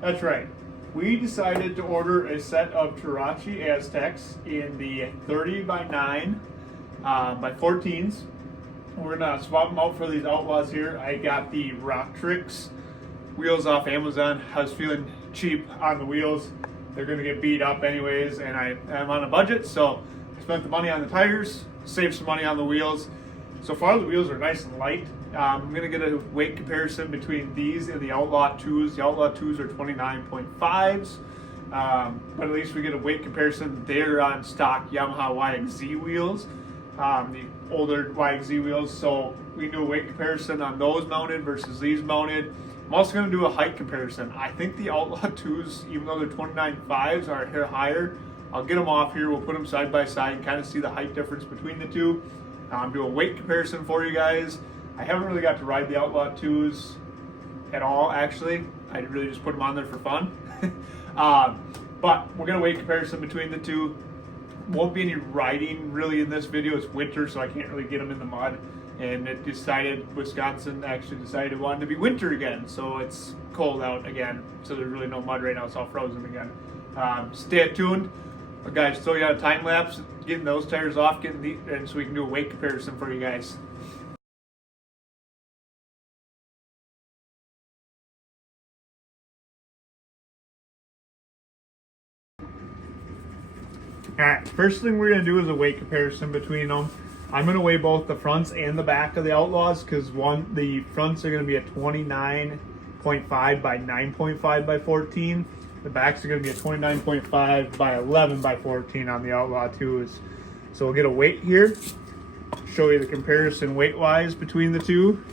That's right. We decided to order a set of Terache Aztecs in the 30 by 9 by 14s. We're gonna swap them out for these Outlaws here. I got the Rock Tricks wheels off Amazon. I was feeling cheap on the wheels. They're gonna get beat up anyways, and I'm on a budget, so I spent the money on the tires, saved some money on the wheels. So far the wheels are nice and light. I'm going to get a weight comparison between these and the Outlaw 2s. The Outlaw 2s are 29.5s, but at least we get a weight comparison. They're on stock Yamaha YXZ wheels, the older YXZ wheels, so we can do a weight comparison on those mounted versus these mounted. I'm also going to do a height comparison. I think the Outlaw 2s, even though they're 29.5s, are a hair higher. I'll get them off here, we'll put them side by side and kind of see the height difference between the two. Do a weight comparison for you guys. I haven't really got to ride the Outlaw 2s at all, actually. I really just put them on there for fun. But we're going to weight comparison between the two. Won't be any riding really in this video. It's winter, so I can't really get them in the mud. And Wisconsin actually decided it wanted to be winter again. So it's cold out again. So there's really no mud right now. It's all frozen again. Stay tuned. Guys, still got a time lapse getting those tires off, and so we can do a weight comparison for you guys. Alright, first thing we're going to do is a weight comparison between them. I'm going to weigh both the fronts and the back of the Outlaws because the fronts are going to be a 29.5 by 9.5 by 14. The backs are going to be a 29.5 by 11 by 14 on the Outlaw 2s. So we'll get a weight here, show you the comparison weight-wise between the two.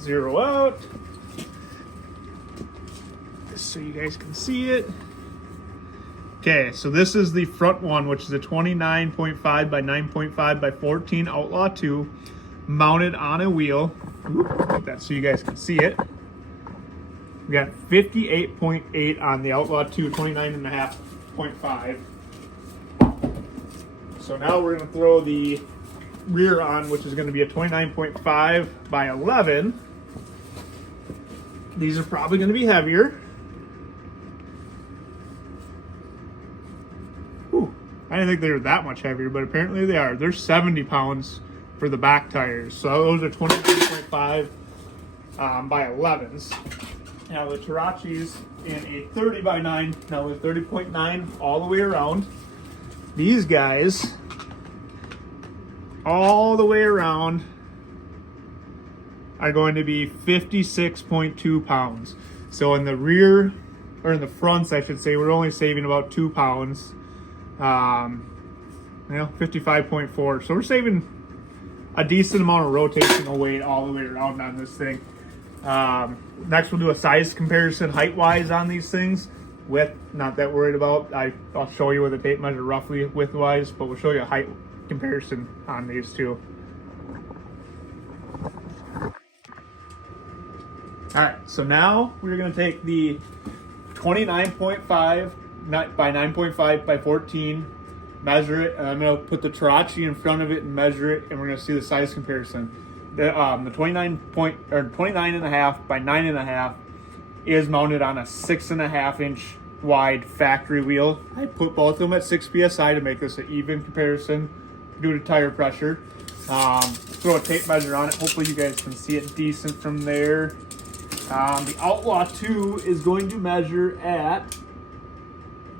Zero out, just so you guys can see it. Okay, so this is the front one, which is a 29.5 by 9.5 by 14 Outlaw 2, mounted on a wheel. Like that so you guys can see it. We got 58.8 on the Outlaw 2, 29.5. So now we're going to throw the rear on, which is going to be a 29.5 by 11. These are probably going to be heavier. Whew, I didn't think they were that much heavier, but apparently they are. They're 70 pounds for the back tires. So those are 29.5 by 11s. Now the Terache's in a 30 by 9, now with 30.9 all the way around. These guys, all the way around, are going to be 56.2 pounds. So in the rear, or in the fronts I should say, we're only saving about 2 pounds. 55.4. So we're saving a decent amount of rotational weight all the way around on this thing. Next we'll do a size comparison height wise on these things. Width, not that worried about. I'll show you with a tape measure roughly width wise, but we'll show you a height comparison on these two. Alright, so now we're going to take the 29.5 by 9.5 by 14, measure it, and I'm going to put the Terache in front of it and measure it, and we're going to see the size comparison. The 29.5 by 9.5 is mounted on a 6.5 inch wide factory wheel. I put both of them at 6 psi to make this an even comparison due to tire pressure. Throw a tape measure on it. Hopefully you guys can see it decent from there. The Outlaw 2 is going to measure at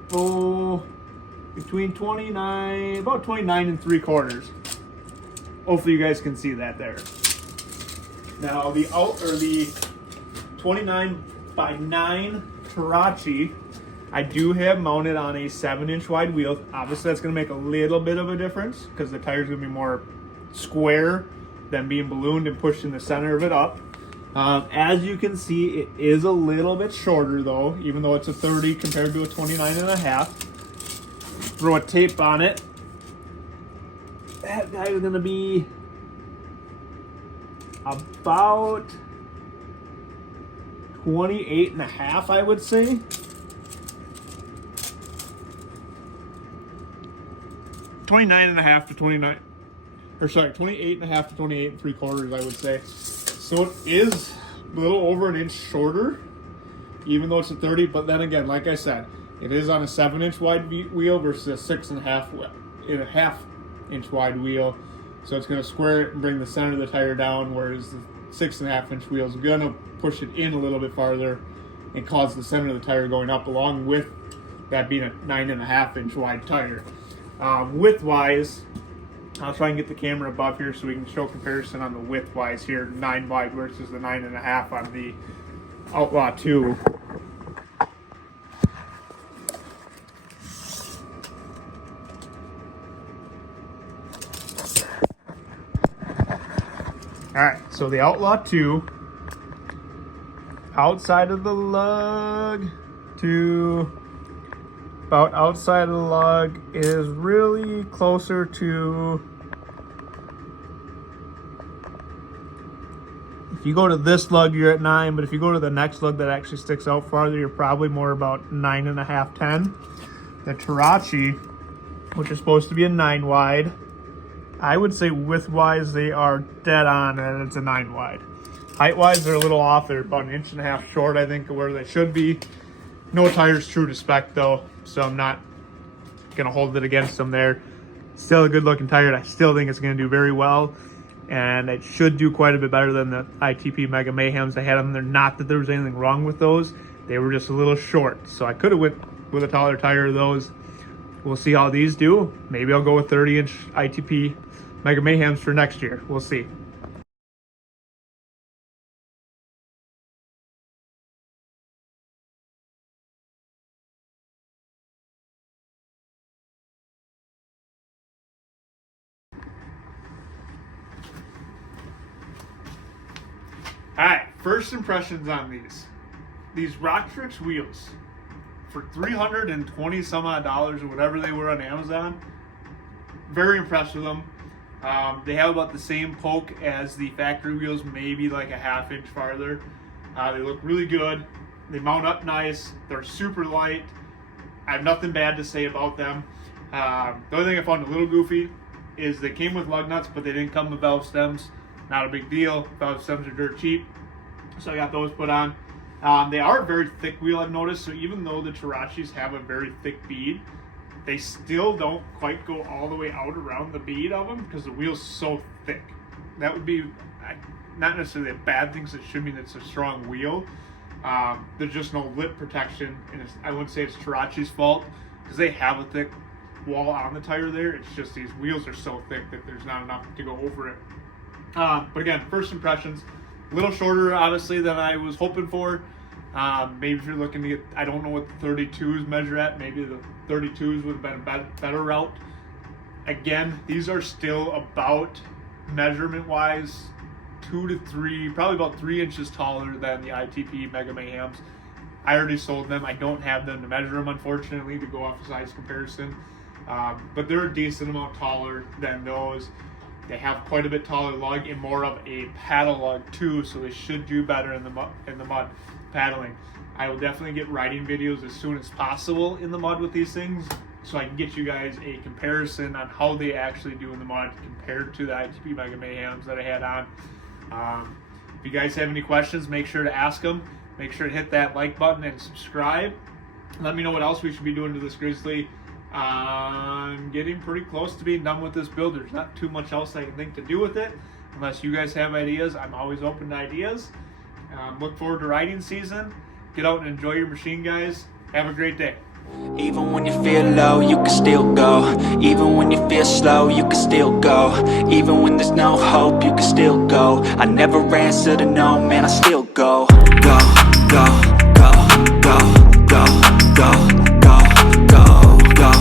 between 29, about 29 and 3/4. Hopefully you guys can see that there. Now the 29 by 9 Terache, I do have mounted on a 7-inch wide wheel. Obviously that's going to make a little bit of a difference because the tire's going to be more square than being ballooned and pushed in the center of it up. As you can see, it is a little bit shorter though, even though it's a 30 compared to a 29.5. Throw a tape on it. That guy is going to be about 28.5, I would say. 29.5 to 29, or sorry, 28.5 to 28.75, I would say. So it is little over an inch shorter, even though it's a 30. But then again, like I said, it is on a 7-inch wide wheel versus a 6.5 inch wide wheel. So it's going to square it and bring the center of the tire down, whereas the 6.5 inch wheel is going to push it in a little bit farther and cause the center of the tire going up, along with that being a 9.5 inch wide tire. Width wise, I'll try and get the camera above here so we can show comparison on the width wise here, 9 wide versus the 9.5 on the Outlaw 2. Alright, so the Outlaw 2, outside of the lug to about outside of the lug is really closer to, if you go to this lug you're at 9, but if you go to the next lug that actually sticks out farther, you're probably more about 9.5, 10. The Terache, which is supposed to be a 9 wide, I would say width-wise they are dead on, and it's a 9 wide. Height-wise, they're a little off. They're about 1.5 inches short, I think, of where they should be. No tire's true to spec, though, so I'm not going to hold it against them there. Still a good-looking tire. I still think it's going to do very well, and it should do quite a bit better than the ITP Mega Mayhems they had on there. Not that there was anything wrong with those. They were just a little short, so I could have went with a taller tire of those. We'll see how these do. Maybe I'll go with 30-inch ITP Mega Mayhems for next year. We'll see. All right, first impressions on these Rocktrix wheels for $320 some odd or whatever they were on Amazon. Very impressed with them. They have about the same poke as the factory wheels, maybe like a 1/2 inch farther. They look really good. They mount up nice. They're super light. I have nothing bad to say about them. The only thing I found a little goofy is they came with lug nuts, but they didn't come with valve stems. Not a big deal. Valve stems are dirt cheap, so I got those put on. They are a very thick wheel, I've noticed, so even though the Teraches have a very thick bead, they still don't quite go all the way out around the bead of them because the wheel's so thick. That would be not necessarily a bad thing, because it should mean it's a strong wheel. There's just no lip protection, and I wouldn't say it's Terache's fault because they have a thick wall on the tire there. It's just these wheels are so thick that there's not enough to go over it. But again, first impressions, a little shorter obviously than I was hoping for. Maybe if you're looking to get, I don't know what the 32s measure at, maybe the 32s would have been a better route. Again, these are still about, measurement wise, 2 to 3, probably about 3 inches taller than the ITP Mega Mayhems. I already sold them. I don't have them to measure them, unfortunately, to go off a size comparison. But they're a decent amount taller than those. They have quite a bit taller lug and more of a paddle lug too, so they should do better in the mud paddling. I will definitely get riding videos as soon as possible in the mud with these things, so I can get you guys a comparison on how they actually do in the mud compared to the ITP Mega Mayhems that I had on. If you guys have any questions, make sure to ask them. Make sure to hit that like button and subscribe. Let me know what else we should be doing to this Grizzly. I'm getting pretty close to being done with this build. There's not too much else I can think to do with it. Unless you guys have ideas, I'm always open to ideas. Look forward to riding season. Get out and enjoy your machine, guys. Have a great day. Even when you feel low, you can still go. Even when you feel slow, you can still go. Even when there's no hope, you can still go. I never answer to no, man, I still go. Go, go, go, go, go, go, go, go, go,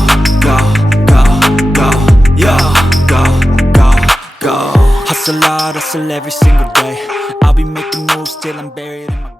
go, go, go, yo, go, go, go. Hustle hard, hustle every single day. I'll be making moves till I'm buried in my